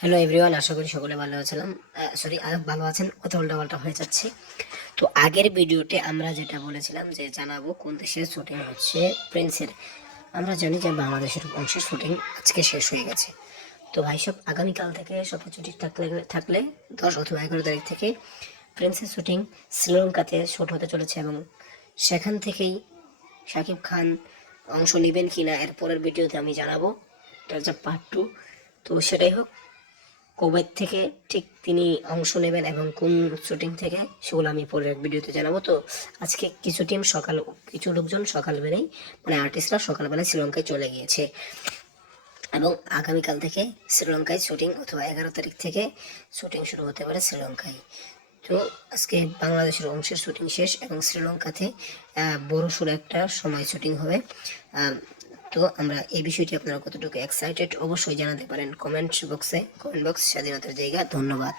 Hello everyone, আশা করি সকলে ভালো আছিলাম। ভালো আছেন, কত উল্টাপাল্টা হয়ে যাচ্ছে। তো আগের ভিডিওতে আমরা যেটা বলেছিলাম যে জানাবো কোন দেশের শুটিং হচ্ছে প্রিন্সের। আমরা জানি যে বাংলাদেশের অংশের শুটিং আজকে শেষ হয়ে গেছে। তো ভাই সব আগামীকাল থেকে সব কিছু ঠিক থাকলে 10 অথবা 11 তারিখ থেকে প্রিন্সের শুটিং শ্রীলঙ্কাতে শুট হতে চলেছে, এবং সেখান থেকেই শাকিব খান অংশ নেবেন কিনা এর পরের ভিডিওতে আমি জানাবো। এটা হচ্ছে পার্ট 2। তো সেটাই হোক, কবে থেকে ঠিক তিনি অংশ নেবেন এবং কোন শুটিং থেকে, সেগুলো আমি পরের এক ভিডিওতে জানাবো। তো আজকে কিছু লোকজন সকালবেলায়, মানে আর্টিস্টরা সকালবেলায় শ্রীলঙ্কায় চলে গিয়েছে, এবং আগামীকাল থেকে শ্রীলঙ্কায় শুটিং, অথবা 11 তারিখ থেকে শুটিং শুরু হতে পারে শ্রীলঙ্কায়। তো আজকে বাংলাদেশের অংশের শুটিং শেষ, এবং শ্রীলঙ্কাতে বড় সড়ো একটা সময় শুটিং হবে। তো আমরা এই বিষয়টি আপনারা কতটুকু এক্সাইটেড অবশ্যই জানাতে পারেন কমেন্ট বক্স স্বাধীনতার জায়গা। ধন্যবাদ।